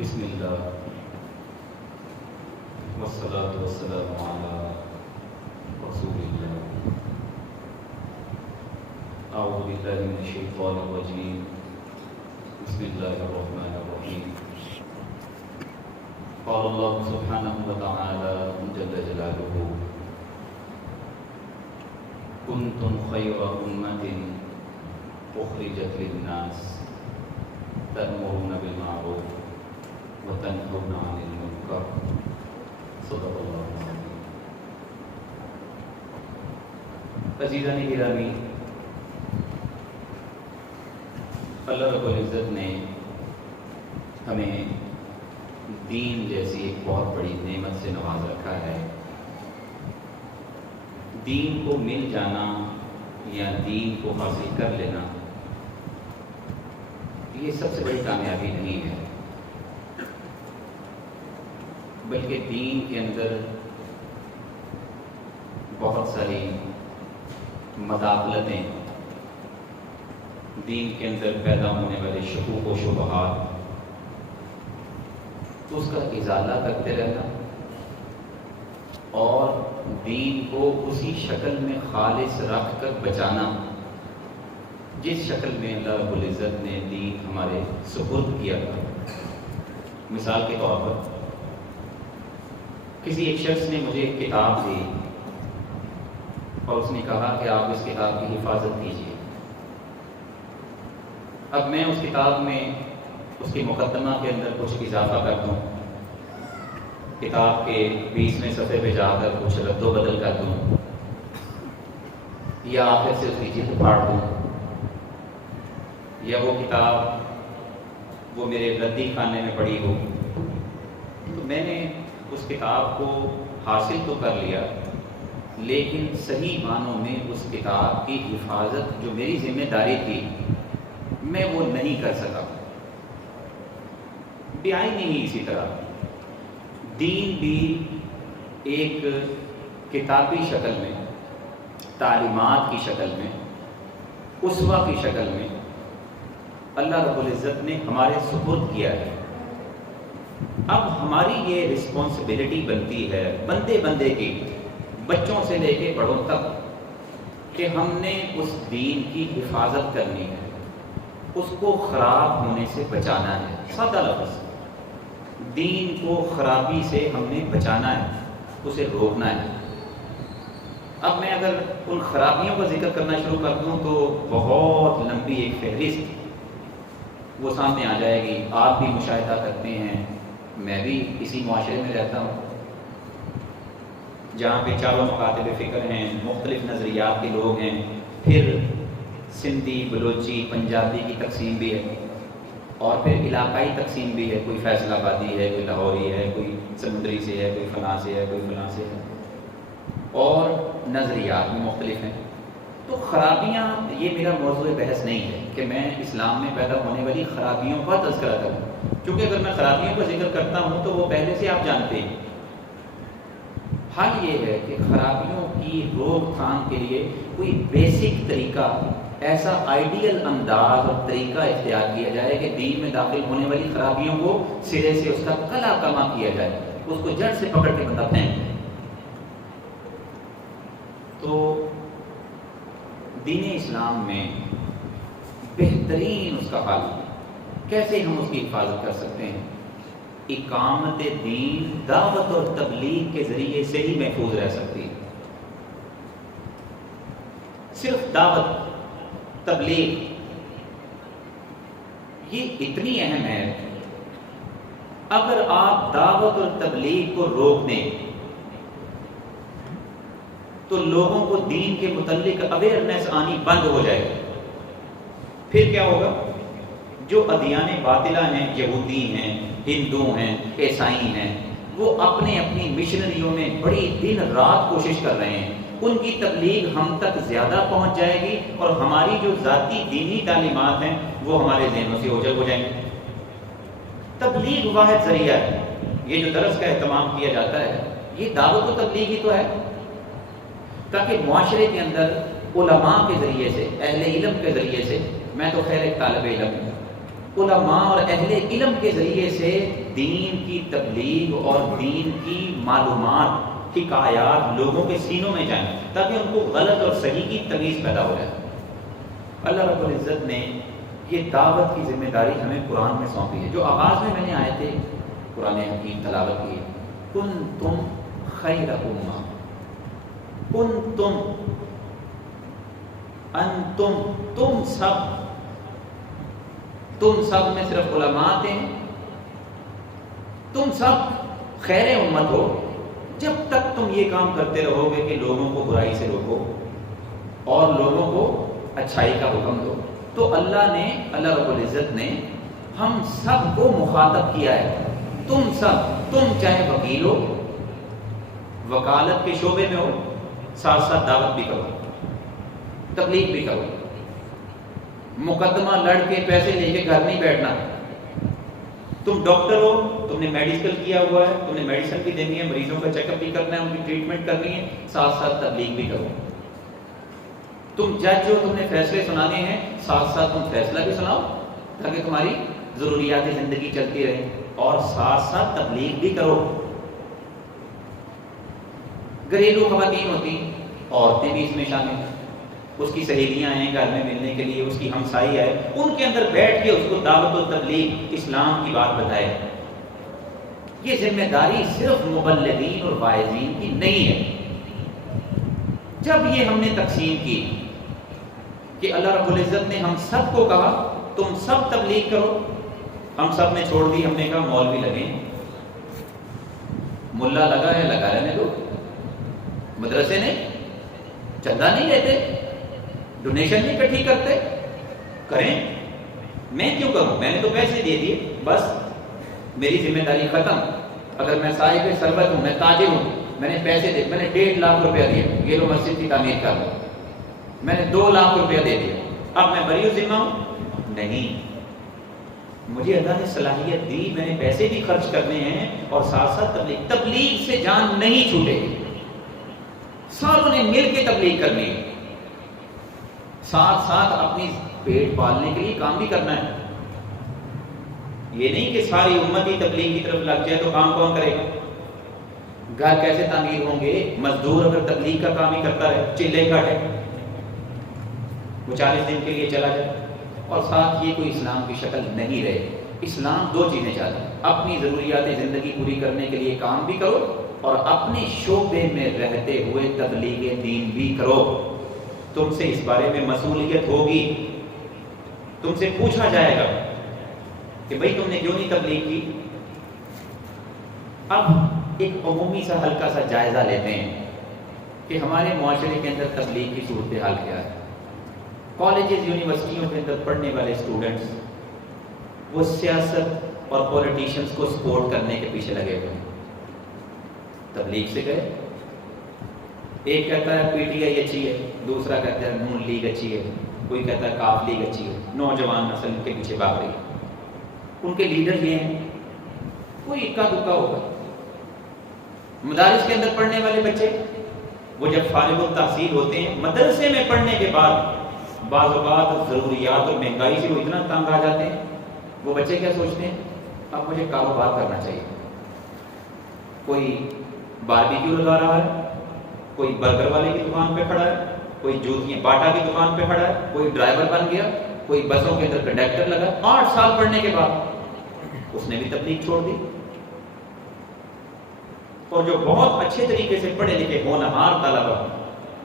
بسم اللہ والصلاة والسلام علی رسول اللہ اعوذ باللہ من الشیطان الرجیم بسم اللہ الرحمن الرحیم قال اللہ سبحانہ وتعالی جل جلالہ کنتم خیر امۃ اخرجت للناس تأمرون بالمعروف وتنهون عن المنکر صدق اللہ العظیم۔ عزیزان گرامی، اللہ رب العزت نے ہمیں دین جیسی ایک بہت بڑی نعمت سے نواز رکھا ہے۔ دین کو مل جانا یا دین کو حاصل کر لینا یہ سب سے بڑی کامیابی نہیں ہے، بلکہ دین کے اندر بہت ساری مداخلتیں، دین کے اندر پیدا ہونے والے شکوک و شبہات، تو اس کا ازالہ کرتے رہنا اور دین کو اسی شکل میں خالص رکھ کر بچانا جس شکل میں اللہ رب العزت نے دین ہمارے سپرد کیا تھا۔ مثال کے طور پر کسی ایک شخص نے مجھے ایک کتاب دی اور اس نے کہا کہ آپ اس کتاب کی حفاظت کیجیے۔ اب میں اس کتاب میں اس کے مقدمہ کے اندر کچھ اضافہ کر دوں، کتاب کے 20ویں صفحے پہ جا کر کچھ رد و بدل کر دوں، یا آخر سے اس کی جلد پھاڑ دوں، یا وہ کتاب وہ میرے ردی خانے میں پڑی ہو، تو میں نے اس کتاب کو حاصل تو کر لیا، لیکن صحیح معنوں میں اس کتاب کی حفاظت جو میری ذمہ داری تھی میں وہ نہیں کر سکا۔ بیان نہیں اسی طرح دین بھی ایک کتابی شکل میں، تعلیمات کی شکل میں، اسوہ کی شکل میں اللہ رب العزت نے ہمارے سپرد کیا ہے۔ اب ہماری یہ رسپانسبلٹی بنتی ہے بندے بندے کی، بچوں سے لے کے بڑوں تک، کہ ہم نے اس دین کی حفاظت کرنی ہے، اس کو خراب ہونے سے بچانا ہے۔ سادہ لفظ، دین کو خرابی سے ہم نے بچانا ہے، اسے روکنا ہے۔ اب میں اگر ان خرابیوں کا ذکر کرنا شروع کر دوں تو بہت لمبی ایک فہرست وہ سامنے آ جائے گی۔ آپ بھی مشاہدہ کرتے ہیں، میں بھی اسی معاشرے میں رہتا ہوں جہاں پہ چاروں مکاتب فکر ہیں، مختلف نظریات کے لوگ ہیں، پھر سندھی، بلوچی، پنجابی کی تقسیم بھی ہے، اور پھر علاقائی تقسیم بھی ہے، کوئی فیصل آبادی ہے، کوئی لاہوری ہے، کوئی سمندری سے ہے، کوئی فلاں سے ہے، کوئی فلاں سے ہے، اور نظریات بھی مختلف ہیں۔ تو خرابیاں یہ میرا موضوع بحث نہیں ہے کہ میں اسلام میں پیدا ہونے والی خرابیوں کا تذکرہ کروں، کیونکہ اگر میں خرابیوں کا ذکر کرتا ہوں تو وہ پہلے سے آپ جانتے ہیں۔ حل یہ ہے کہ خرابیوں کی روک تھام کے لیے کوئی بیسک طریقہ، ایسا آئیڈیل انداز اور طریقہ اختیار کیا جائے کہ دین میں داخل ہونے والی خرابیوں کو سرے سے اس کا کلا کما کیا جائے، اس کو جڑ سے پکڑ کے بندہ پھینک دے۔ تو دین اسلام میں بہترین اس کا حل کیسے ہم اس کی حفاظت کر سکتے ہیں؟ اقامت دین دعوت اور تبلیغ کے ذریعے سے ہی محفوظ رہ سکتی ہے۔ صرف دعوت، تبلیغ یہ اتنی اہم ہے، اگر آپ دعوت اور تبلیغ کو روک دیں تو لوگوں کو دین کے متعلق اویئرنیس آنی بند ہو جائے گی۔ پھر کیا ہوگا؟ جو ادیان باطلہ ہیں، یہودی ہیں، ہندو ہیں، عیسائی ہیں، وہ اپنے اپنی مشنریوں میں بڑی دن رات کوشش کر رہے ہیں، ان کی تبلیغ ہم تک زیادہ پہنچ جائے گی اور ہماری جو ذاتی دینی تعلیمات ہیں وہ ہمارے ذہنوں سے اوجھل ہو جائیں گے۔ تبلیغ واحد ذریعہ ہے، یہ جو درس کا اہتمام کیا جاتا ہے یہ دعوت و تبلیغ ہی تو ہے، تاکہ معاشرے کے اندر علماء کے ذریعے سے، اہل علم کے ذریعے سے، میں تو خیر ایک طالب علم ہوں، علماء اور اہل علم کے ذریعے سے دین کی تبلیغ اور دین کی معلومات، حکایات لوگوں کے سینوں میں جائیں تاکہ ان کو غلط اور صحیح کی تمیز پیدا ہو جائے۔ اللہ رب العزت نے یہ دعوت کی ذمہ داری ہمیں قرآن میں سونپی ہے۔ جو آغاز میں نے آئے تھے قرآن حکیم تلاوت کی، کنتم خیر امہ، کنتم، انتم، تم سب میں صرف علماء تھے، تم سب خیر امت ہو جب تک تم یہ کام کرتے رہو گے کہ لوگوں کو برائی سے روکو اور لوگوں کو اچھائی کا حکم دو۔ تو اللہ رب العزت نے ہم سب کو مخاطب کیا ہے، تم سب، تم چاہے وکیل ہو، وکالت کے شعبے میں ہو، ساتھ ساتھ دعوت بھی کرو، تبلیغ بھی کرو، مقدمہ لڑ کے پیسے لے کے گھر نہیں بیٹھنا۔ تم ڈاکٹر ہو، تم نے میڈیکل کیا ہوا ہے، تم نے میڈیسن بھی دینی ہے، مریضوں کا چیک اپ بھی کرنا ہے، ان کی ٹریٹمنٹ کرنی ہے، ساتھ ساتھ تبلیغ بھی کرو۔ تم جج ہو، تم نے فیصلے سنانے ہیں، ساتھ ساتھ تم فیصلہ بھی سناؤ تاکہ تمہاری ضروریات زندگی چلتی رہے، اور ساتھ ساتھ تبلیغ بھی کرو۔ گھریلو خواتین ہوتی، عورتیں بھی اس میں شامل ہیں، اس کی سہیلیاں ہیں گھر میں ملنے کے لیے، اس کی ہمسائی ہے، ان کے اندر بیٹھ کے اس کو دعوت و تبلیغ اسلام کی بات بتائے۔ یہ ذمہ داری صرف مبلغین اور واعظین کی نہیں ہے۔ جب یہ ہم نے تقسیم کی کہ اللہ رب العزت نے ہم سب کو کہا تم سب تبلیغ کرو، ہم سب نے چھوڑ دی، ہم نے کہا مولوی لگے، ملا لگا ہے لگا رہنے دو، مدرسے نے چندہ نہیں لیتے، ڈونیشن نہیں اکٹھی کرتے، کریں، میں کیوں کروں، میں نے تو پیسے دے دیے، بس میری ذمہ داری ختم۔ اگر میں صاحب ثروت ہوں، میں تاجر ہوں، میں نے پیسے دے، میں نے 1.5 لاکھ روپیہ دیے، یہ لو مسجد کی تعمیر کر لو، میں نے 2 لاکھ روپیہ دے دیا، اب میں بری ذمہ ہوں؟ نہیں، مجھے اللہ نے صلاحیت دی، میں نے پیسے بھی خرچ کرنے ہیں اور ساتھ ساتھ تبلیغ سے جان نہیں چھوٹے، ساروں نے مل کے تبلیغ کرنی ہے، ساتھ ساتھ اپنی پیٹ پالنے کے لیے کام بھی کرنا ہے۔ یہ نہیں کہ ساری امت ہی تبلیغ کی طرف لگ جائے تو کام کون کرے گا؟ گھر کیسے تعمیر ہوں گے؟ مزدور اگر تبلیغ کا کام ہی کرتا رہے، چلے کاٹے، وہ 40 دن کے لیے چلا جائے، اور ساتھ یہ کوئی اسلام کی شکل نہیں رہے۔ اسلام 2 چیزیں چاہتا ہے، اپنی ضروریات زندگی پوری کرنے کے لیے کام بھی کرو اور اپنے شعبے میں رہتے ہوئے تبلیغ دین بھی کرو۔ تم سے اس بارے میں مسئولیت ہوگی، تم سے پوچھا جائے گا کہ بھائی تم نے کیوں نہیں تبلیغ کی۔ اب ایک عمومی سا ہلکا سا جائزہ لیتے ہیں کہ ہمارے معاشرے کے اندر تبلیغ کی صورتحال کیا ہے۔ کالجز، یونیورسٹیوں کے اندر پڑھنے والے اسٹوڈنٹس وہ سیاست اور پولیٹیشنز کو سپورٹ کرنے کے پیچھے لگے ہوئے ہیں۔ تبلیغ سے گئے، ایک کہتا ہے پی ٹی آئی اچھی ہے، دوسرا کہتا ہے نون لیگ اچھی ہے، کوئی کہتا ہے کاف لیگ اچھی ہے، نوجوان نسل کے پیچھے بھاگ رہی ہے۔ ان کے لیڈر یہ ہیں، کوئی اکا دکا ہوگا۔ مدارس کے اندر پڑھنے والے بچے وہ جب فارغ التحصیل ہوتے ہیں، مدرسے میں پڑھنے کے بعد بعض اوقات ضروریات اور مہنگائی سے وہ اتنا تنگ آ جاتے ہیں، وہ بچے کیا سوچتے ہیں، اب مجھے کاروبار کرنا چاہیے۔ کوئی باربیکیو لگا رہا ہے، کوئی برگر والے کی دکان پہ کھڑا ہے، کوئی جوتیاں باٹا کی دکان پہ کھڑا ہے، کوئی ڈرائیور بن گیا، کوئی بسوں کے اندر کنڈکٹر لگا۔ 8 سال پڑھنے کے بعد اس نے بھی تبلیغ چھوڑ دی۔ اور جو بہت اچھے طریقے سے پڑھے لکھے ہونہار طلبہ،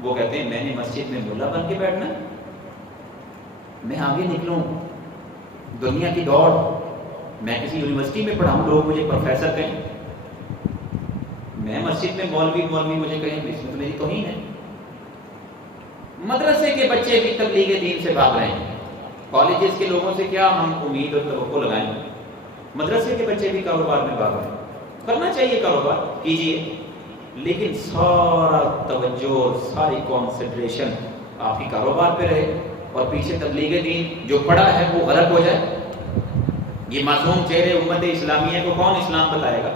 وہ کہتے ہیں میں نے مسجد میں ملا بن کے بیٹھنا، میں آگے نکلوں، دنیا کی دوڑ، میں کسی یونیورسٹی میں پڑھاؤں، لوگ مجھے پروفیسر کہیں، میں مسجد میں مولوی مجھے کہیں، اس میں تو میری توہین ہے۔ مدرسے کے بچے بھی تبلیغ دین سے بھاگ رہے ہیں۔ کالجز کے لوگوں سے کیا ہم امید اور توقع لگائیں؟ مدرسے کے بچے بھی کاروبار میں بھاگ رہے ہیں۔ کرنا چاہیے کاروبار، کیجئے، لیکن سارا توجہ اور ساری کانسنٹریشن آپ کی کاروبار پہ رہے اور پیچھے تبلیغ دین جو پڑھا ہے وہ غلط ہو جائے۔ یہ معصوم چہرے امت اسلامیہ کو کون اسلام بتائے گا؟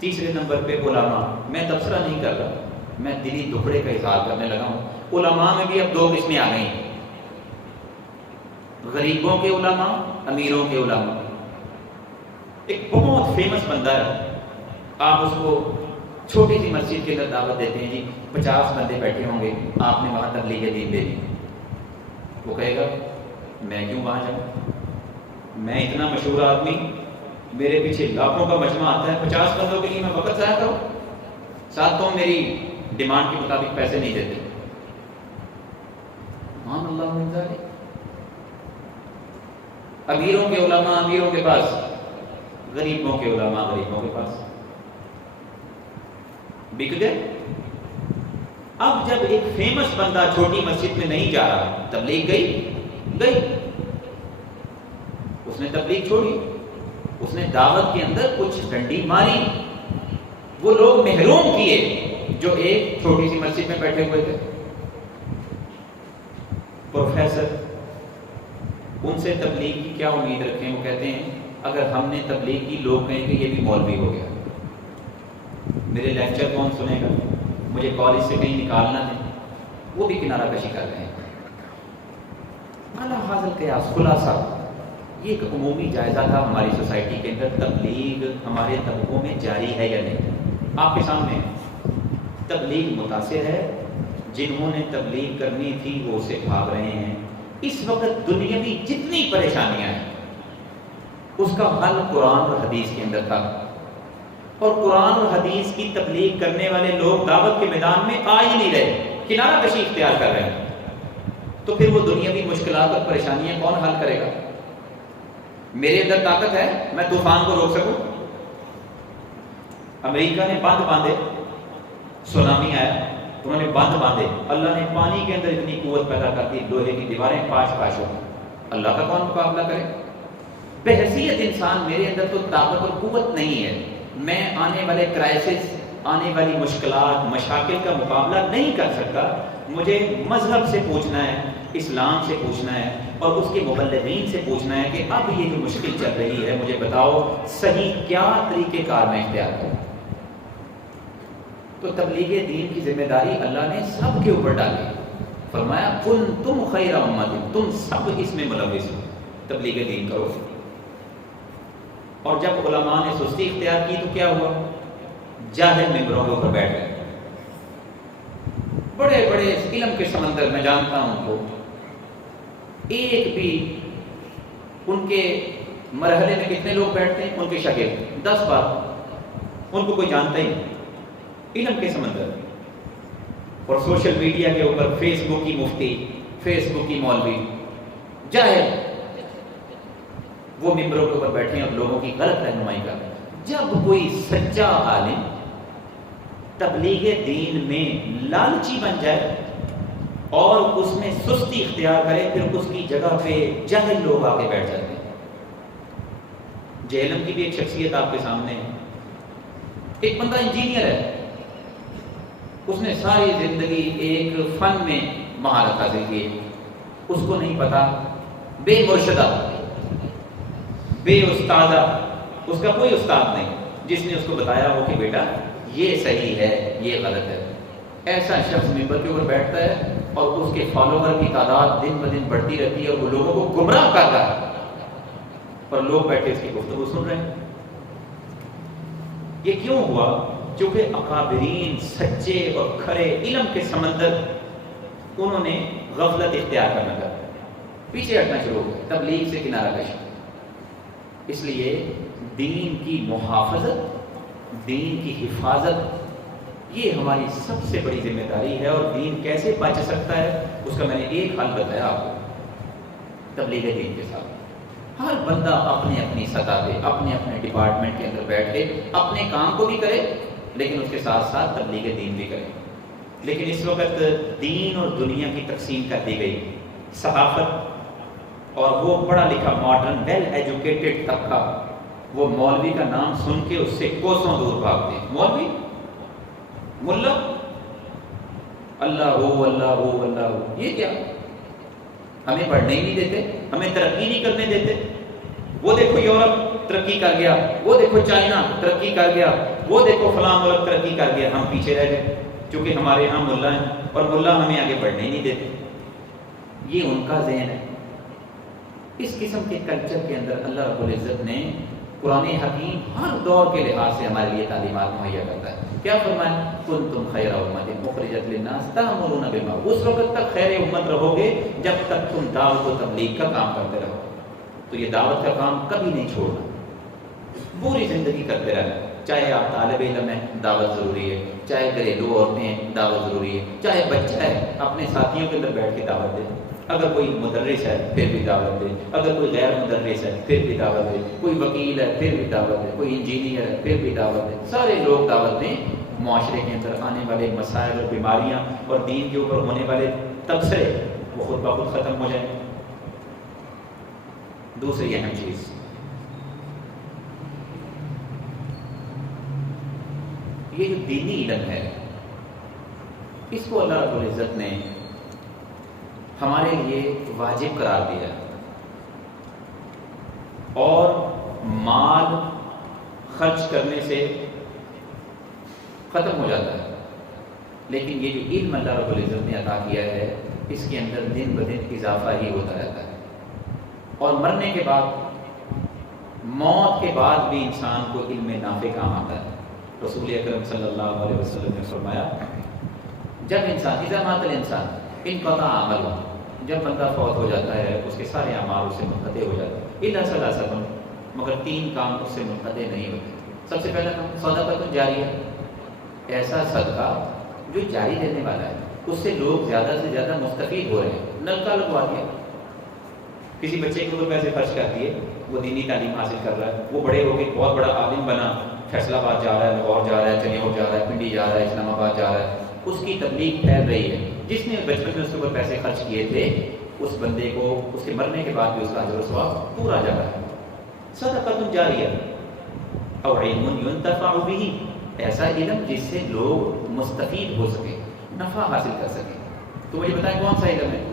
تیسرے نمبر پہ علماء۔ میں تبصرہ نہیں کر رہا، میں دلی دکھڑے کا اظہار کرنے لگا ہوں۔ علماء میں بھی اب 2 قسمیں آ گئی ہیں، غریبوں کے علماء، امیروں کے علماء. ایک بہت فیمس بندہ ہے، آپ اس کو چھوٹی سی مسجد کے اندر دعوت دیتے ہیں، جی 50 بندے بیٹھے ہوں گے، آپ نے وہاں تبلیغ دین دے دی. وہ کہے گا میں کیوں وہاں جاؤں، میں اتنا مشہور آدمی، میرے پیچھے لاکھوں کا مجمع آتا ہے، 50 بندوں کے لیے میں وقت ضائع کروں، ساتھ تو میری ڈیمانڈ کے مطابق پیسے نہیں دیتے. مان اللہ من ذالک. امیروں کے علماء امیروں کے پاس، غریبوں کے علماء غریبوں کے پاس. بک گئے. اب جب ایک فیمس بندہ چھوٹی مسجد میں نہیں جا رہا، تبلیغ گئی، اس نے تبلیغ چھوڑی، اس نے دعوت کے اندر کچھ ڈنڈی ماری، وہ لوگ محروم کیے جو ایک چھوٹی سی مسجد میں بیٹھے ہوئے تھے. پروفیسر ان سے تبلیغ کی کیا امید رکھیں؟ وہ کہتے ہیں اگر ہم نے تبلیغ کی، لوگ کہیں گے یہ بھی مولوی ہو گیا، میرے لیکچر کون سنے گا، مجھے کالج سے کہیں نکالنا ہے. وہ بھی کنارہ کشی کر رہے ہیں. اعلیٰ حاصل قیاس خلاصہ یہ ایک عمومی جائزہ تھا ہماری سوسائٹی کے اندر، تبلیغ ہمارے طبقوں میں جاری ہے یا نہیں. آپ کے سامنے تبلیغ متاثر ہے، جنہوں نے تبلیغ کرنی تھی وہ اسے بھاگ رہے ہیں. اس وقت دنیاوی جتنی پریشانیاں ہیں اس کا حل قرآن اور حدیث کے اندر تھا، اور قرآن اور حدیث کی تبلیغ کرنے والے لوگ دعوت کے میدان میں آ ہی نہیں رہے، کنارہ کشی اختیار کر رہے ہیں. تو پھر وہ دنیاوی مشکلات اور پریشانیاں کون حل کرے گا؟ میرے اندر طاقت ہے میں طوفان کو روک سکوں. امریکہ نے بند باندھے، سونامی آیا، انہوں نے بند باندھے، اللہ نے پانی کے اندر اتنی قوت پیدا کر دی، لوہے کی دیواریں پاش پاش ہو گئی. اللہ کا کون مقابلہ کرے؟ بحیثیت انسان میرے اندر تو طاقت اور قوت نہیں ہے، میں آنے والے کرائسس، آنے والی مشکلات، مشاکل کا مقابلہ نہیں کر سکتا. مجھے مذہب سے پوچھنا ہے، اسلام سے پوچھنا ہے، اور اس کے مبلغین سے پوچھنا ہے کہ اب یہ جو مشکل چل رہی ہے مجھے بتاؤ صحیح کیا طریقہ کار میں اختیار کروں. تو تبلیغ دین کی ذمہ داری اللہ نے سب کے اوپر ڈالی. فرمایا کنتم خیر امت، تم سب اس میں ملوث ہو، تبلیغ دین کرو. اور جب علماء نے سستی اختیار کی تو کیا ہوا؟ جاہل ممبروں کے اوپر بیٹھ گئے. بڑے بڑے علم کے سمندر میں جانتا ہوں ان کو، ایک بھی ان کے مرحلے میں کتنے لوگ بیٹھتے ہیں؟ ان کے شاگرد 10 بار، ان کو کوئی جانتا ہی نہیں. علم کے سمندر. اور سوشل میڈیا کے اوپر فیس بک کی مفتی، فیس بک کی مولوی، جاہل، وہ ممبروں کے اوپر بیٹھے ہیں اور لوگوں کی غلط رہنمائی کر رہے ہیں. جب کوئی سچا عالم تبلیغ دین میں لالچی بن جائے اور اس میں سستی اختیار کرے، پھر اس کی جگہ پہ جاہل لوگ آ کے بیٹھ جاتے ہیں. جہلم کی بھی ایک شخصیت آپ کے سامنے ہے. ایک بندہ انجینئر ہے، اس نے ساری زندگی ایک فن میں مہارت حاصل کی ہے، اس کو نہیں پتا، بے مرشدہ، بے استادہ، اس کا کوئی استاد نہیں جس نے اس کو بتایا ہو کہ بیٹا یہ صحیح ہے یہ غلط ہے. ایسا شخص ممبر کے اوپر بیٹھتا ہے اور اس کے فالوور کی تعداد دن بدن بڑھتی رہتی ہے اور وہ لوگوں کو گمراہ کر رہا ہے، اور لوگ بیٹھے اس کی گفتگو سن رہے ہیں. یہ کیوں ہوا؟ چونکہ اکابرین، سچے اور کھرے علم کے سمندر، انہوں نے غفلت اختیار کرنا تھا، پیچھے ہٹنا شروع ہو گیا، تبلیغ سے کنارہ کشی. اس لیے دین کی محافظت، دین کی حفاظت، یہ ہماری سب سے بڑی ذمہ داری ہے. اور دین کیسے بچ سکتا ہے اس کا میں نے ایک حل بتایا آپ کو تبلیغ دین کے ساتھ. ہر بندہ اپنے اپنی سطح پہ، اپنے اپنے ڈپارٹمنٹ کے اندر بیٹھ کے اپنے کام کو بھی کرے، لیکن اس کے ساتھ ساتھ تبلیغ دین بھی کرے. لیکن اس وقت دین اور دنیا کی تقسیم کر دی گئی. صحافت اور وہ پڑھا لکھا ماڈرن ویل ایجوکیٹڈ طبقہ، وہ مولوی کا نام سن کے اس سے کوسوں دور بھاگتے ہیں. مولوی، ملا، اللہ ہو اللہ ہو اللہ ہو، یہ کیا؟ ہمیں پڑھنے ہی نہیں دیتے، ہمیں ترقی نہیں کرنے دیتے. وہ دیکھو یورپ ترقی کر گیا، وہ دیکھو چائنا ترقی کر گیا، وہ دیکھو فلاں ملک ترقی کر گیا، ہم پیچھے رہ گئے کیونکہ ہمارے یہاں ملا ہیں اور ملا ہمیں آگے بڑھنے ہی نہیں دیتے. یہ ان کا ذہن ہے. اس قسم کے کلچر کے اندر اللہ رب العزت نے قرآن حکیم ہر دور کے لحاظ سے ہمارے لیے تعلیمات مہیا کرتا ہے. کیا فرمایا؟ کنتم خیر امت اخرجت للناس تأمرون بالمعروف. اس وقت تک خیر امت رہو گے جب تک تم دعوت و تبلیغ کا کام کرتے رہو. تو یہ دعوت کا کام کبھی نہیں چھوڑنا، پوری زندگی کرتے رہنا. چاہے آپ طالب علم ہیں، دعوت ضروری ہے. چاہے گھریلو عورتیں ہیں، دعوت ضروری ہے. چاہے بچہ ہے، اپنے ساتھیوں کے اندر بیٹھ کے دعوت دے. اگر کوئی مدرس ہے پھر بھی دعوت دے. اگر کوئی غیر مدرس ہے پھر بھی دعوت دے. کوئی وکیل ہے پھر بھی دعوت دے. کوئی انجینئر ہے پھر بھی دعوت دے. سارے لوگ دعوت دیں. معاشرے کے اندر آنے والے مسائل اور بیماریاں اور دین کے اوپر ہونے والے تبصرے وہ خود بخود ختم ہو جائیں. دوسری اہم چیز، یہ جو دینی علم ہے اس کو اللہ رب العزت نے ہمارے لیے واجب قرار دیا اور مال خرچ کرنے سے ختم ہو جاتا ہے. لیکن یہ جو علم اللہ رب العزت نے عطا کیا ہے اس کے اندر دن بدن اضافہ ہی ہوتا رہتا ہے. اور مرنے کے بعد، موت کے بعد بھی انسان کو علم نافع کام آتا ہے. رسول اکرم صلی اللہ علیہ وسلم نے فرمایا جب انسان اذا مات الانسان انقطع عملہ، جب بندہ فوت ہو جاتا ہے اس کے سارے اعمال اس سے منقطع ہو جاتے ہیں. الا ثلاثۃ، مگر تین کام اس سے منقطع نہیں ہوتے. سب سے پہلا کام صدقۃ جاریہ، ایسا صدقہ جو جاری رہنے والا ہے، اس سے لوگ زیادہ سے زیادہ مستفید ہو رہے ہیں. نلکا لگوا دیا، کسی بچے کے اوپر پیسے خرچ کر دیے، وہ دینی تعلیم حاصل کر رہا ہے، وہ بڑے ہو کے بہت بڑا عالم بنا، فیصل آباد جا رہا ہے، لاہور جا رہا ہے، چنیور جا رہا ہے، پنڈی جا رہا ہے، اسلام آباد جا رہا ہے، اس کی تبلیغ پھیل رہی ہے. جس نے بچپن میں اس کے اوپر پیسے خرچ کیے تھے اس بندے کو اس کے مرنے کے بعد بھی اس کا اجر و ثواب پورا جا رہا ہے. صدقۃ جاریہ او علم ينتفع به، ایسا علم جس سے لوگ مستفید ہو سکیں، نفع حاصل کر سکیں. تو مجھے بتائیں کون سا علم ہے؟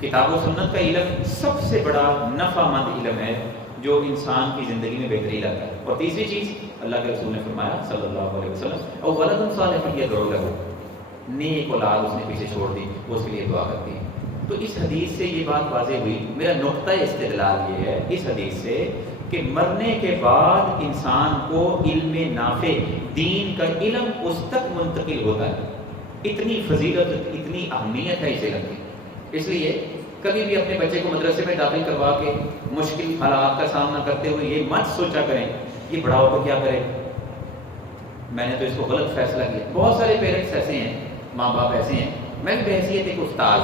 کتاب و سنت کا علم سب سے بڑا نفع مند علم ہے جو انسان کی زندگی میں بہتری لاتا ہے. اور تیسری چیز اللہ کے رسول نے فرمایا صلی اللہ علیہ وسلم او ولد صالح یدعو له، نیک اولاد اس نے پیچھے چھوڑ دی، وہ اس کے لیے دعا کرتی ہے. تو اس حدیث سے یہ بات واضح ہوئی، میرا نقطہ استدلال یہ ہے اس حدیث سے کہ مرنے کے بعد انسان کو علم نافع، دین کا علم اس تک منتقل ہوتا ہے. اتنی فضیلت، اتنی اہمیت ہے اس علم کی. اس لیے کبھی بھی اپنے بچے کو مدرسے میں داخل کروا کے مشکل حالات کا سامنا کرتے ہوئے یہ مت سوچا کریں یہ بڑا ہو تو کیا کرے، میں نے تو اس کو غلط فیصلہ کیا. بہت سارے پیرنٹس ایسے ہیں، ماں باپ ایسے ہیں. میں بھی بحیثیت ایک استاذ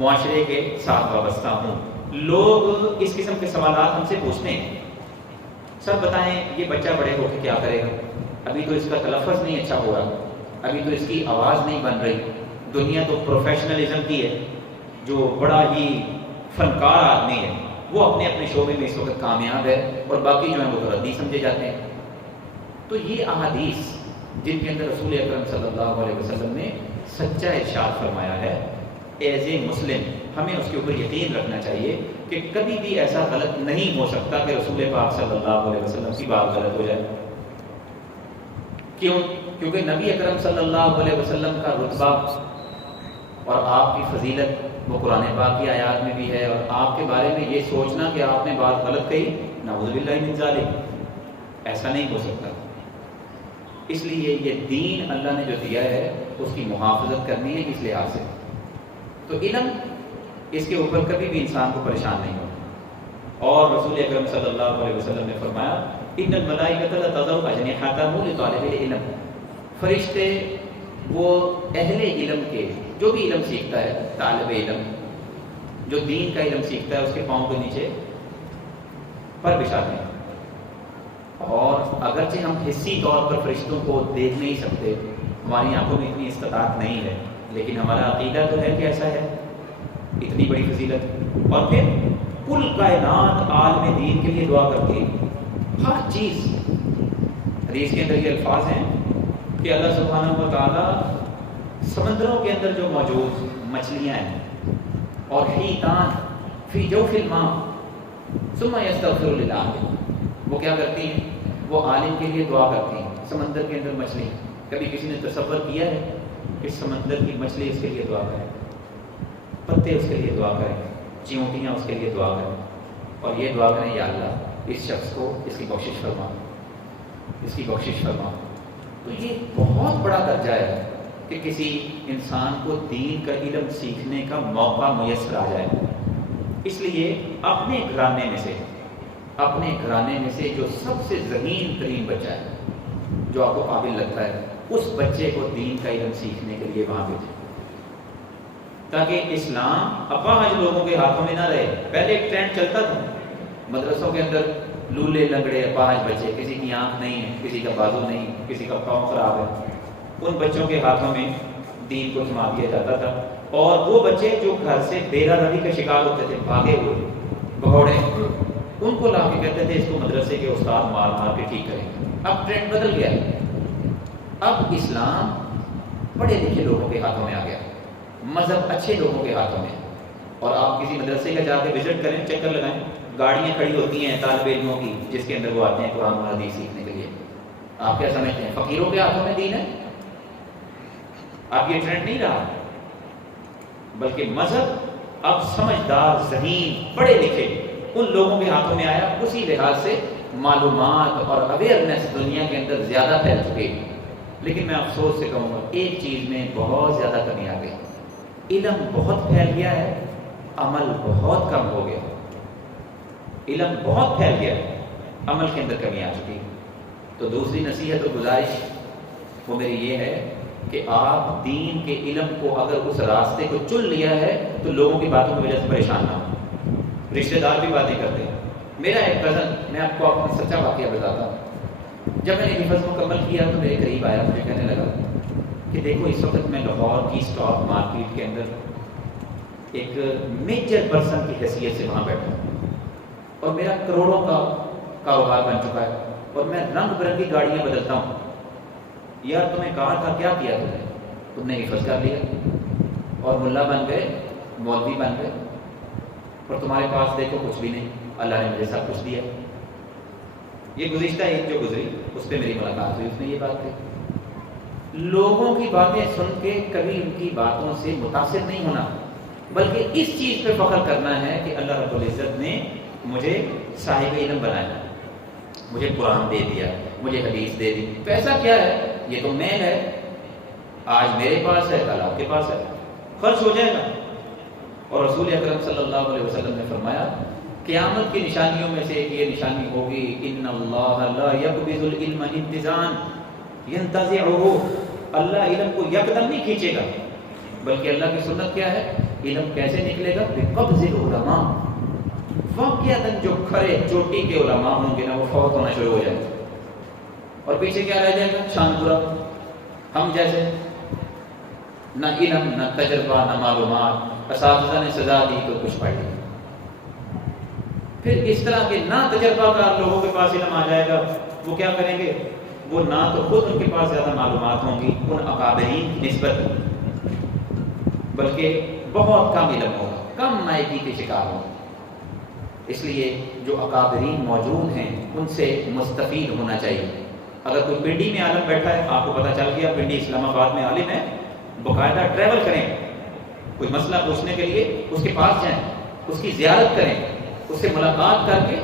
معاشرے کے ساتھ وابستہ ہوں. لوگ اس قسم کے سوالات ہم سے پوچھتے ہیں، سر بتائیں یہ بچہ بڑے ہو کے کیا کرے گا، ابھی تو اس کا تلفظ نہیں اچھا ہو رہا، ابھی تو اس کی آواز نہیں بن رہی. دنیا تو پروفیشنلزم کی ہے، جو بڑا ہی فنکار آدمی ہے وہ اپنے اپنے شعبے میں اس وقت کامیاب ہے اور باقی جو ہیں وہ تو ردی سمجھے جاتے ہیں. تو یہ احادیث جن کے اندر رسول اکرم صلی اللہ علیہ وسلم نے سچا ارشاد فرمایا ہے، ایز اے مسلم ہمیں اس کے اوپر یقین رکھنا چاہیے کہ کبھی بھی ایسا غلط نہیں ہو سکتا کہ رسول پاک صلی اللہ علیہ وسلم کی بات غلط ہو جائے. کیوں؟ کیونکہ نبی اکرم صلی اللہ علیہ وسلم کا رتبہ اور آپ کی فضیلت وہ قرآن پاک کی آیات میں بھی ہے، اور آپ کے بارے میں یہ سوچنا کہ آپ نے بات غلط کہی، نعوذ باللہ من ذالک، ایسا نہیں ہو سکتا. اس لیے یہ دین اللہ نے جو دیا ہے اس کی محافظت کرنی ہے اس لحاظ سے. تو علم اس کے اوپر کبھی بھی انسان کو پریشان نہیں ہوتا. اور رسول اکرم صلی اللہ علیہ وسلم نے فرمایا ان الملائکۃ لتضع اجنحتها لطالب العلم، فرشتے وہ اہل علم کے، جو بھی علم سیکھتا ہے، طالب علم جو دین کا علم سیکھتا ہے اس کے پاؤں کے نیچے پر بچھاتے ہیں. اور اگرچہ ہم حصی طور پر فرشتوں کو دیکھ نہیں سکتے، ہماری آنکھوں میں اتنی استطاعت نہیں ہے، لیکن ہمارا عقیدہ تو ہے کہ ایسا ہے. اتنی بڑی فضیلت. اور پھر کل کائنات عالم دین کے لیے دعا کرتی ہے، ہر چیز. حدیث کے اندر یہ الفاظ ہیں کہ اللہ سبحانہ و تعالی سمندروں کے اندر جو موجود مچھلیاں ہیں اور حیتان فی جوف الماء ثم یستغفر للعالم، وہ کیا کرتی ہیں؟ وہ عالم کے لیے دعا کرتی ہیں. سمندر کے اندر مچھلی، کبھی کسی نے تصور کیا ہے کہ سمندر کی مچھلی اس کے لیے دعا کرے، پتے اس کے لیے دعا کریں؟ چیونٹیاں اس کے لیے دعا کریں اور یہ دعا کریں یا اللہ اس شخص کو اس کی بخشش فرما، اس کی بخشش فرما۔ تو یہ بہت بڑا درجہ ہے کہ کسی انسان کو دین کا علم سیکھنے کا موقع میسر آ جائے۔ اس لیے اپنے گھرانے میں سے جو سب سے ذہین ترین بچہ ہے، جو آپ کو قابل لگتا ہے، اس بچے کو دین کا علم سیکھنے کے لیے وہاں بھیجیں، تاکہ اسلام اپاہج لوگوں کے ہاتھوں میں نہ رہے۔ پہلے ایک ٹرینڈ چلتا تھا مدرسوں کے اندر، لولے لنگڑے اپاہج بچے، کسی کی آنکھ نہیں ہے، کسی کا بازو نہیں، کسی کا پاؤں خراب ہے، ان بچوں کے ہاتھوں میں دین کو تھما دیا جاتا تھا۔ اور وہ بچے جو گھر سے بے روی کا شکار ہوتے تھے، بھاگے ہوئے بھگوڑے، ان کو لا کے کہتے تھے اس کو مدرسے کے استاد مار مار کے ٹھیک کریں گے۔ اب ٹرینڈ بدل گیا ہے، اب اسلام پڑھے لکھے لوگوں کے ہاتھوں میں آ گیا، مذہب اچھے لوگوں کے ہاتھوں میں۔ اور آپ کسی مدرسے کا جا کے وزٹ کریں، چکر لگائیں، گاڑیاں کھڑی ہوتی ہیں طالب علموں کی جس کے اندر وہ آتے ہیں قرآن و حدیث سیکھنے کے لیے۔ آپ کیا سمجھتے ہیں فقیروں کے ہاتھوں میں دین ہے؟ اب یہ ٹرینڈ نہیں رہا، بلکہ مذہب اب سمجھدار ذہین پڑھے لکھے ان لوگوں کے ہاتھوں میں آیا۔ اسی لحاظ سے معلومات اور اویئرنیس دنیا کے اندر زیادہ پھیل چکی ہے۔ لیکن میں افسوس سے کہوں گا ایک چیز میں بہت زیادہ کمی آ گئی، علم بہت پھیل گیا ہے، عمل بہت کم ہو گیا۔ علم بہت پھیل گیا ہے، عمل کے اندر کمی آ چکی ہے۔ تو دوسری نصیحت اور گزارش وہ میری یہ ہے کہ آپ دین کے علم کو اگر اس راستے کو چن لیا ہے تو لوگوں کی باتوں کی وجہ سے پریشان نہ ہو۔ رشتہ دار بھی باتیں کرتے ہیں۔ میرا ایک کزن، میں آپ کو اپنا سچا واقعہ بتاتا ہوں، جب میں نے حفظ مکمل کیا تو میرے قریب آیا، مجھے کہنے لگا کہ دیکھو اس وقت میں لاہور کی اسٹاک مارکیٹ کے اندر ایک میجر پرسن کی حیثیت سے وہاں بیٹھا ہوں اور میرا کروڑوں کا کاروبار بن چکا ہے اور میں رنگ برنگی گاڑیاں بدلتا ہوں۔ یار تمہیں کہا تھا، کیا کیا تم نے حفظ کر لیا اور ملا بن گئے، مولوی بن گئے، اور تمہارے پاس دیکھو کچھ بھی نہیں، اللہ نے مجھے سب کچھ دیا۔ یہ گزشتہ عید جو گزری اس پہ میری ملاقات ہوئی، اس میں یہ بات تھی۔ لوگوں کی باتیں سن کے کبھی ان کی باتوں سے متاثر نہیں ہونا، بلکہ اس چیز پہ فخر کرنا ہے کہ اللہ رب العزت نے مجھے صاحب علم بنایا، مجھے قرآن دے دیا، مجھے حدیث دے دی۔ پیسہ کیا ہے؟ یہ تو میل ہے، آج میرے پاس ہے کل آپ کے پاس ہے، خرچ ہو جائے گا۔ اور رسول اکرم صلی اللہ علیہ وسلم نے فرمایا قیامت کی نشانیوں میں سے ایک یہ نشانی ہوگی، ان اللہ لا یقبض العلم انتزاعا ینتزعہ، اللہ علم کو یکدم نہیں کھینچے گا، بلکہ اللہ کی سنت کیا ہے؟ علم کیسے نکلے گا؟ بقبض العلماء، واقعتاً جو کھڑے چوٹی کے علماء ہوں گے نا وہ فوت ہونا شروع ہو جائے گا، اور پیچھے کیا رہ جائے گا؟ شان پورا، ہم جیسے، نہ علم، نہ تجربہ، نہ معلومات، اساتذہ نے سزا دی تو کچھ پڑھ لیا۔ پھر اس طرح کے نہ تجربہ کار لوگوں کے پاس علم آ جائے گا، وہ کیا کریں گے؟ وہ نہ تو خود ان کے پاس زیادہ معلومات ہوں گی ان اکابرین کی نسبت، بلکہ بہت کم علم ہوگا، کم مائگی کے شکار ہوگا۔ اس لیے جو اکابرین موجود ہیں ان سے مستفید ہونا چاہیے۔ اگر کوئی پنڈی میں عالم بیٹھا ہے، آپ کو پتہ چل گیا پنڈی اسلام آباد میں عالم ہے، باقاعدہ ٹریول کریں، کوئی مسئلہ پوچھنے کے لیے اس کے پاس جائیں، اس کی زیارت کریں، اس سے ملاقات کر کے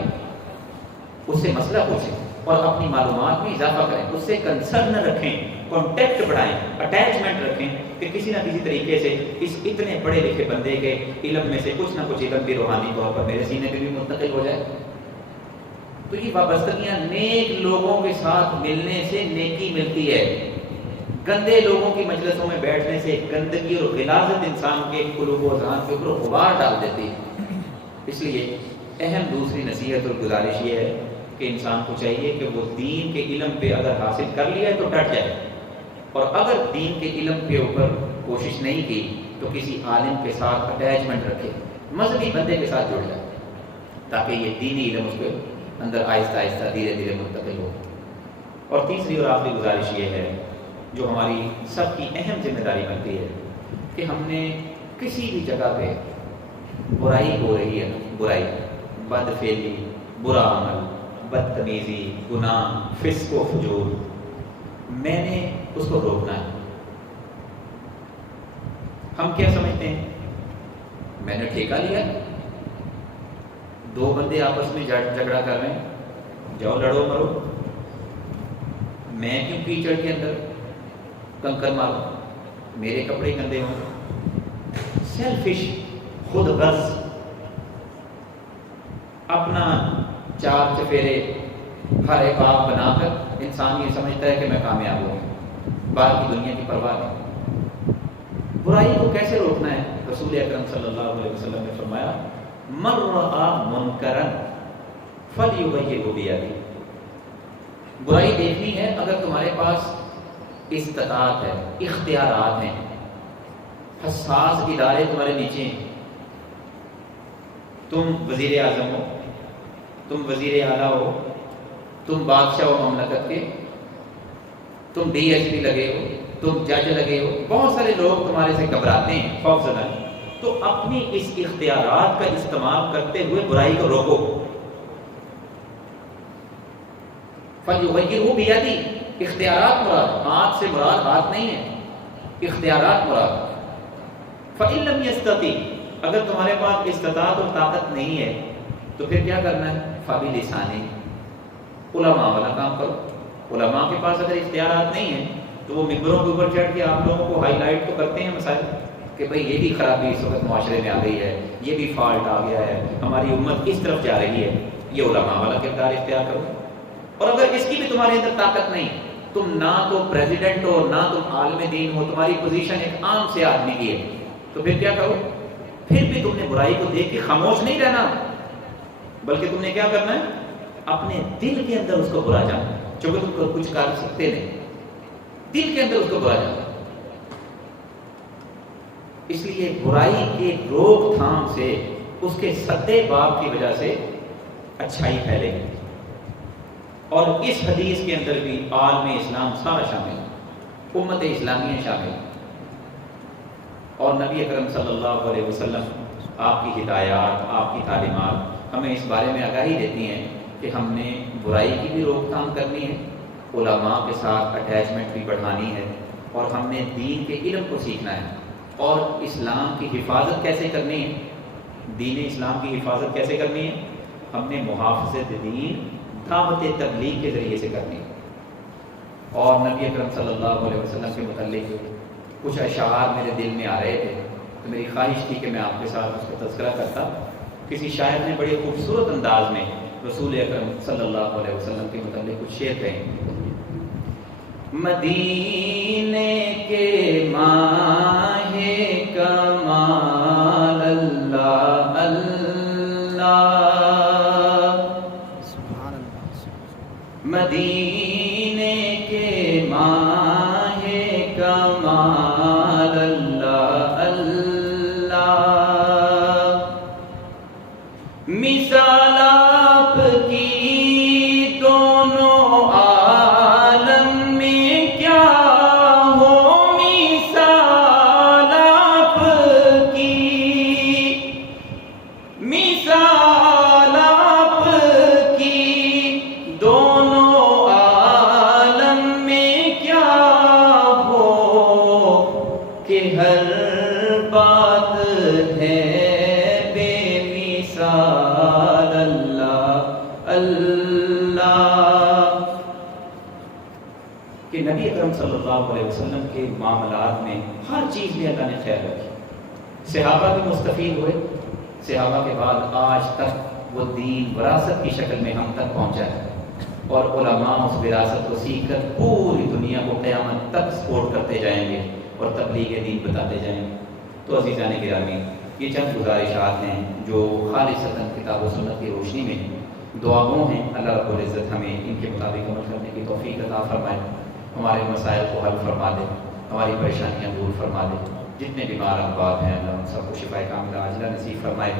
اس سے مسئلہ پوچھیں اور اپنی معلومات میں اضافہ کریں، اس سے کنسرن رکھیں، کانٹیکٹ بڑھائیں، اٹیچمنٹ رکھیں کہ کسی نہ کسی طریقے سے اس اتنے پڑھے لکھے بندے کے علم میں سے کچھ نہ کچھ علم بھی روحانی طور پر میرے سینے پہ بھی منتقل ہو جائے۔ تو یہ وابستگیاں نیک لوگوں کے ساتھ ملنے سے نیکی ملتی ہے، گندے لوگوں کی مجلسوں میں بیٹھنے سے گندگی اور غلاظت انسان کے قلوب و اذہان کے اوپر غبار ڈال دیتی ہے۔ اس لیے اہم دوسری نصیحت اور گزارش یہ ہے کہ انسان کو چاہیے کہ وہ دین کے علم پہ اگر حاصل کر لیا ہے تو ڈٹ جائے، اور اگر دین کے علم کے اوپر کوشش نہیں کی تو کسی عالم کے ساتھ اٹیچمنٹ رکھے، مذہبی بندے کے ساتھ جڑ جائے، تاکہ یہ دینی علم اس کے اندر آہستہ آہستہ دھیرے دھیرے منتقل ہو۔ اور تیسری اور آخری گزارش یہ ہے جو ہماری سب کی اہم ذمہ داری بنتی ہے کہ ہم نے کسی بھی جگہ پہ برائی ہو رہی ہے، برائی، بد فعلی، برا عمل، بدتمیزی، گناہ، فسق و فجور، میں نے اس کو روکنا ہے۔ ہم کیا سمجھتے ہیں؟ میں نے ٹھیکہ لیا، دو بندے آپس میں جھگڑا کر رہے ہیں، جاؤ لڑو مرو، میں کیوں کیچڑ کے اندر کنکر ماروں، میرے کپڑے گندے ہوں؟ سیلفش، خود غرض، اپنا چار چفیرے ہر ایک آپ بنا کر انسان یہ سمجھتا ہے کہ میں کامیاب ہوں، باہر کی دنیا کی پرواہ نہیں۔ برائی کو کیسے روکنا ہے؟ رسول اکرم صلی اللہ علیہ وسلم نے فرمایا من رأى منکرا فلیغیرہ بیدہ۔ برائی دیکھنی ہے، اگر تمہارے پاس استطاعت ہے، اختیارات ہیں، حساس ادارے تمہارے نیچے ہیں، تم وزیر اعظم ہو، تم وزیر اعلیٰ ہو، تم بادشاہ ہو مملکت کے، تم ڈی ایس پی لگے ہو، تم جج لگے ہو، بہت سارے لوگ تمہارے سے گھبراتے ہیں، خوف زدہ ہیں، تو اپنی اس اختیارات کا استعمال کرتے ہوئے برائی کو روکو۔ فَلْيُغَيِّرْهُ بِيَدِهِ، اختیارات مراد، ہاتھ سے مراد ہاتھ نہیں ہے، اختیارات مراد۔ فَإِن لَّمْ يَسْتَطِعْ، اگر تمہارے پاس استطاعت اور طاقت نہیں ہے تو پھر کیا کرنا ہے؟ فَبِلِسَانِهِ، علماء والا کام کرو۔ علماء کے پاس اگر اختیارات نہیں ہیں تو وہ ممبروں کے اوپر چڑھ کے آپ لوگوں کو ہائی لائٹ تو کرتے ہیں مسائل کہ بھئی یہ بھی خرابی اس وقت معاشرے میں آ گئی ہے، یہ بھی فالٹ آ گیا ہے، ہماری امت اس طرف جا رہی ہے، یہ علماء والا کردار اختیار کرو۔ اور اگر اس کی بھی تمہارے اندر طاقت نہیں، تم نہ تو پریزیڈنٹ ہو نہ تم عالم دین ہو، تمہاری پوزیشن ایک عام سے آدمی کی ہے، تو پھر کیا کرو؟ پھر بھی تم نے برائی کو دیکھ کے خاموش نہیں رہنا، بلکہ تم نے کیا کرنا ہے؟ اپنے دل کے اندر اس کو برا جانا، چونکہ تم کچھ کر سکتے نہیں، دل کے اندر اس کو برا جانا۔ اس لیے برائی کے روک تھام سے، اس کے سدے باب کی وجہ سے اچھائی پھیلے گی۔ اور اس حدیث کے اندر بھی عالم اسلام سارا شامل ہے، امت اسلامیہ شامل ہے، اور نبی اکرم صلی اللہ علیہ وسلم آپ کی ہدایات، آپ کی تعلیمات ہمیں اس بارے میں آگاہی دیتی ہیں کہ ہم نے برائی کی بھی روک تھام کرنی ہے، علماء کے ساتھ اٹیچمنٹ بھی بڑھانی ہے، اور ہم نے دین کے علم کو سیکھنا ہے، اور اسلام کی حفاظت کیسے کرنی ہے، دین اسلام کی حفاظت کیسے کرنی ہے؟ ہم نے محافظت دین دعوت تبلیغ کے ذریعے سے کرنی ہے۔ اور نبی اکرم صلی اللہ علیہ وسلم کے متعلق کچھ اشعار میرے دل میں آ رہے تھے، تو میری خواہش تھی کہ میں آپ کے ساتھ اس کا تذکرہ کرتا۔ کسی شاعر نے بڑے خوبصورت انداز میں رسول اکرم صلی اللہ علیہ وسلم کے متعلق کچھ شعر کہے۔ مدینے کے ماہ کمال اللہ اللہ، مدینے کے ماہ کمال اللہ اللہ، مثال آپ کی دونوں عالم میں کیا ہو، مثال آپ کی، مثال آپ کی دونوں عالم میں کیا ہو، کہ ہر بات ہے بے مثال اللہ اللہ۔ کہ نبی اکرم صلی اللہ علیہ وسلم کے معاملات میں ہر چیز میں اللہ نے خیر رکھی، صحابہ بھی مستفید ہوئے، صحابہ کے بعد آج تک وہ دین وراثت کی شکل میں ہم تک پہنچا ہے، اور علماء اس وراثت کو سیکھ کر پوری دنیا کو قیامت تک سپورٹ کرتے جائیں گے اور تبلیغ دین بتاتے جائیں گے۔ تو عزیزان گرامی، یہ چند گزارشات ہیں جو خالصتاً کتاب و سنت کی روشنی میں دعا گو ہیں۔ اللہ رب العزت ہمیں ان کے مطابق عمل کرنے کی توفیق عطا فرمائے، ہمارے مسائل کو حل فرما دے، ہماری پریشانیاں دور فرما دے، جتنے بیمار احباب ہیں اللہ ان سب کو شفا کاملہ عاجلہ نصیب فرمائے،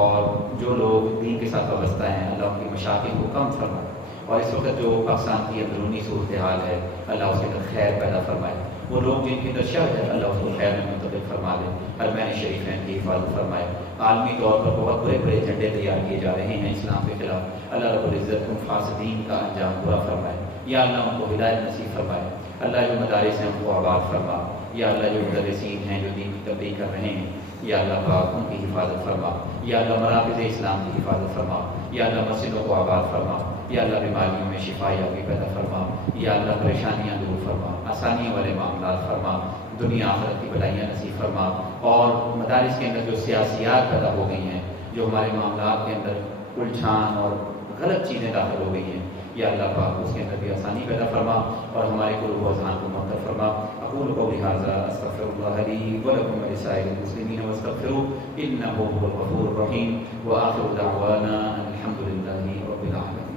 اور جو لوگ دین کے ساتھ وابستہ ہیں اللہ ان کی مشاکل کو کم فرمائے، اور اس وقت جو پاکستان کی اندرونی صورتحال ہے اللہ اس کے اندر خیر پیدا فرمائے، وہ لوگ جن کے اندر شر ہے اللہ اس کو خیر میں منتقل فرما دے، حرمین شریفین کی حفاظت فرمائے۔ عالمی طور پر بہت بڑے بڑے جھنڈے تیار کیے جا رہے ہیں اسلام کے خلاف، اللہ رب العزت ان فاسدین کا انجام برا فرمائے، یا اللہ ان کو ہدایت نصیب فرمائے، اللہ جو مدارس ہیں ان کو آباد فرما، یا اللہ جو مدرسین ہیں جو دین کی تبلیغ کر رہے ہیں یا اللہ پاک ان کی حفاظت فرما، یا اللہ مراکز اسلام کی حفاظت فرما، یا اللہ مسجدوں کو آباد فرما، یا اللہ بیماریوں میں شفا یابی پیدا فرما، یا اللہ پریشانیاں دور فرما، آسانیوں والے معاملات فرما، دنیا آخرت کی بھلائیاں نصیب فرما، اور مدارس کے اندر جو سیاسیات پیدا ہو گئی ہیں، جو ہمارے معاملات کے اندر الجھان اور غلط چیزیں داخل ہو گئی ہیں، یا اللہ پاک اس کے اندر بھی آسانی پیدا فرما اور ہمارے قلوب و اذہان کو معطل فرما۔ اقول قولی ھذا استغفر اللہ لی ولکم ولسائر المسلمین واستغفروہ انہ هو الغفور الرحیم، وآخر دعوانا ان الحمد للہ رب العالمین۔